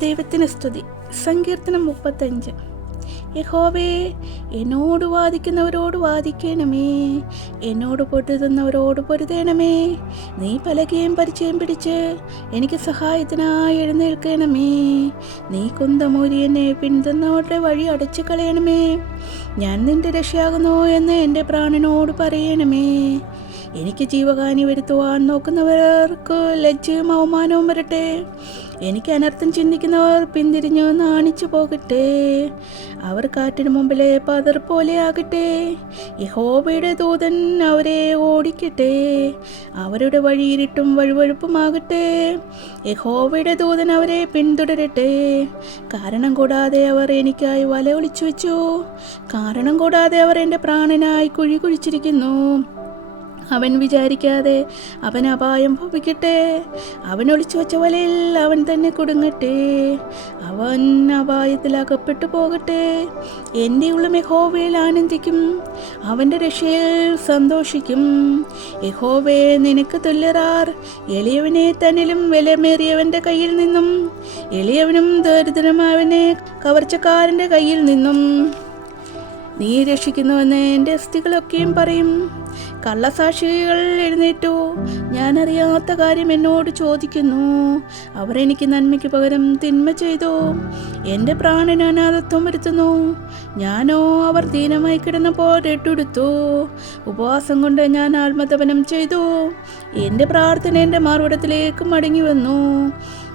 ദൈവത്തിന് സ്തുതി. സങ്കീർത്തനം മുപ്പത്തഞ്ച്. യഹോവേ എന്നോട് വാദിക്കുന്നവരോട് വാദിക്കണമേ. എന്നോട് പൊരുതുന്നവരോട് പൊരുതണമേ. നീ പലകയും പരിചയം പിടിച്ച് എനിക്ക് സഹായത്തിനായി എഴുന്നേൽക്കണമേ. നീ കുന്തമൂരി എന്നെ പിന്തുന്നവരുടെ വഴി അടച്ചു കളയണമേ. ഞാൻ നിന്റെ രക്ഷയാകുന്നു എന്ന് എന്റെ പ്രാണനോട് പറയണമേ. എനിക്ക് ജീവകാനി വരുത്തുവാൻ നോക്കുന്നവർക്ക് ലജ്ജയും അവമാനവും വരട്ടെ. എനിക്ക് അനർത്ഥം ചിന്തിക്കുന്നവർ പിന്തിരിഞ്ഞു നാണിച്ചു പോകട്ടെ. അവർ കാറ്റിന് മുമ്പിലെ പതർ പോലെ ആകട്ടെ. യഹോബയുടെ ദൂതൻ അവരെ ഓടിക്കട്ടെ. അവരുടെ വഴിയിരിട്ടും ഇരുട്ടും വഴുവഴുപ്പുമാകട്ടെ. യഹോബയുടെ ദൂതൻ അവരെ പിന്തുടരട്ടെ. കാരണം കൂടാതെ അവർ എനിക്കായി വല ഒളിച്ചു വെച്ചു. കാരണം കൂടാതെ അവർ എന്റെ പ്രാണനായി കുഴി കുഴിച്ചിരിക്കുന്നു. അവൻ വിചാരിക്കാതെ അവൻ അപായം ഭവിക്കട്ടെ. അവൻ ഒളിച്ചു വച്ച വലയിൽ അവൻ തന്നെ കുടുങ്ങട്ടെ. അവൻ അപായത്തിൽ അകപ്പെട്ടു പോകട്ടെ. എന്റെ ഉള്ളം യഹോവയിൽ ആനന്ദിക്കും. അവന്റെ രക്ഷയിൽ സന്തോഷിക്കും. യഹോവേ നിനക്ക് തുല്യരാർ. എളിയവനെ തന്നിലും വിലമേറിയവന്റെ കയ്യിൽ നിന്നും എളിയവനും ദരിദ്രമാവനെ കവർച്ചക്കാരന്റെ കയ്യിൽ നിന്നും. നീ രക്ഷിക്കുന്നുവെന്ന് എന്റെ അസ്ഥികളൊക്കെയും പറയും. കള്ളസാക്ഷികൾ എഴുന്നേറ്റോ. ഞാൻ അറിയാത്ത കാര്യം എന്നോട് ചോദിക്കുന്നു. അവർ എനിക്ക് നന്മയ്ക്ക് പകരം തിന്മ ചെയ്തു. എന്റെ പ്രാണന് അനാഥത്വം വരുത്തുന്നു. ഞാനോ അവർ ദീനമായി കിടന്നപ്പോൾ രട്ടെടുത്തു ഉപവാസം കൊണ്ട് ഞാൻ ആത്മതപനം ചെയ്തു. എന്റെ പ്രാർത്ഥന എന്റെ മാർവിടത്തിലേക്ക് മടങ്ങി വന്നു.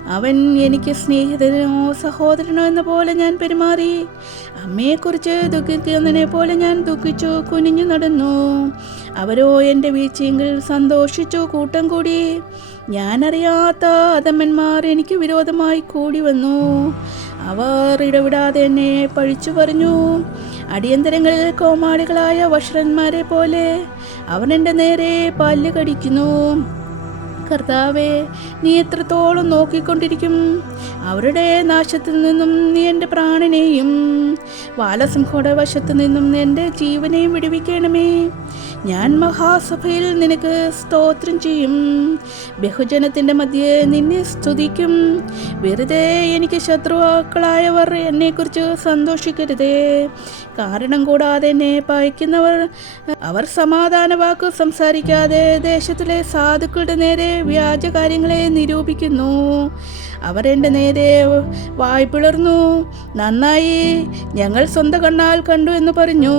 അവൻ എനിക്ക് സ്നേഹിതനോ സഹോദരനോ എന്ന പോലെ ഞാൻ പെരുമാറി. അമ്മയെക്കുറിച്ച് ദുഃഖിക്കുന്നതിനെ പോലെ ഞാൻ ദുഃഖിച്ചു കുനിഞ്ഞു നടന്നു. അവരോ എന്റെ വീഴ്ചയെങ്കിൽ സന്തോഷിച്ചു കൂട്ടം കൂടി. ഞാനറിയാത്ത അതമ്മന്മാർ എനിക്ക് വിരോധമായി കൂടി വന്നു. അവർ ഇടവിടാതെ എന്നെ പഴിച്ചു പറഞ്ഞു. അടിയന്തരങ്ങളിൽ കോമാളികളായ വഷറന്മാരെ പോലെ അവൻ എന്റെ നേരെ പല്ല് കടിക്കുന്നു. കർത്താവെ നീ എത്രത്തോളം നോക്കിക്കൊണ്ടിരിക്കും? അവരുടെ നാശത്തിൽ നിന്നും നീ എന്റെ പ്രാണനെയും ബാലസിംഹയുടെ വശത്തു നിന്നും എന്റെ ജീവനെയും വിടുവിക്കണമേ. ഞാൻ മഹാസഭയിൽ നിനക്ക് സ്തോത്രം ചെയ്യും. ബഹുജനത്തിന്റെ മധ്യേ നിന്നെ സ്തുതിക്കും. വെറുതെ എനിക്ക് ശത്രുവാക്കളായവർ എന്നെക്കുറിച്ച് സന്തോഷിക്കരുതേ. കാരണം കൂടാതെ എന്നെ പയക്കുന്നവർ അവർ സമാധാന വാക്ക് സംസാരിക്കാതെ ദേശത്തിലെ സാധുക്കളുടെ നേരെ വ്യാജ കാര്യങ്ങളെ നിരൂപിക്കുന്നു. അവർ എന്റെ നേരെ വായ് പിളർന്നു. നന്നായി ഞങ്ങൾ സ്വന്തം കണ്ണാൽ കണ്ടു എന്ന് പറഞ്ഞു.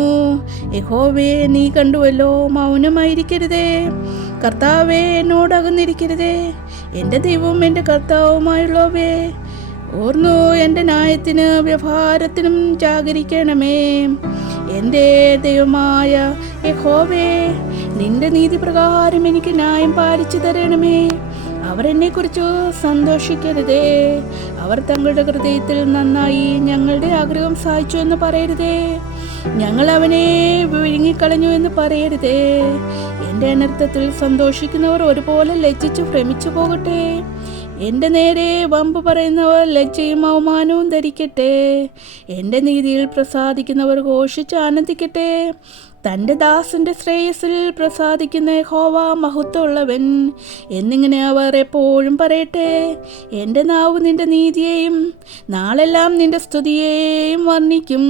യഹോവേ നീ കണ്ടുവല്ലോ മൗനമായിരിക്കരുതേ. കർത്താവേ എന്നോട് അകന്നിരിക്കരുതേ. എന്റെ ദൈവവും എന്റെ കർത്താവുമായുള്ളവേ ഓർന്നു എന്റെ ന്യായത്തിന് വ്യവഹാരത്തിനും ജാഗരിക്കണമേ. എന്റെ ദൈവമായ യഹോവേ നിന്റെ നീതി പ്രകാരം എനിക്ക് ന്യായം പാലിച്ചു തരണമേ. അവരെന്നെക്കുറിച്ച് സന്തോഷിക്കരുതേ. അവർ തങ്ങളുടെ ഹൃദയത്തിൽ നന്നായി ഞങ്ങളുടെ ആഗ്രഹം സഹായിച്ചു എന്ന് പറയരുതേ. ഞങ്ങൾ അവനെ വിഴുങ്ങിക്കളഞ്ഞു എന്ന് പറയരുതേ. എന്റെ അനർത്ഥത്തിൽ സന്തോഷിക്കുന്നവർ ഒരുപോലെ ലജ്ജിച്ചു ഭ്രമിച്ചു പോകട്ടെ. എന്റെ നേരെ വമ്പ് പറയുന്നവർ ലജ്ജയും അവമാനവും ധരിക്കട്ടെ. എന്റെ നീതിയിൽ പ്രസാദിക്കുന്നവർ ഘോഷിച്ച് ആനന്ദിക്കട്ടെ. തന്റെ ദാസന്റെ ശ്രേയസ്സിൽ പ്രസാദിക്കുന്ന ഹോവ മഹത്വമുള്ളവൻ. എന്നിങ്ങനെ അവർ എപ്പോഴും പറയട്ടെ എന്റെ നാവ് നിന്റെ നീതിയെയും നാളെല്ലാം നിന്റെ സ്തുതിയെയും വർണിക്കും.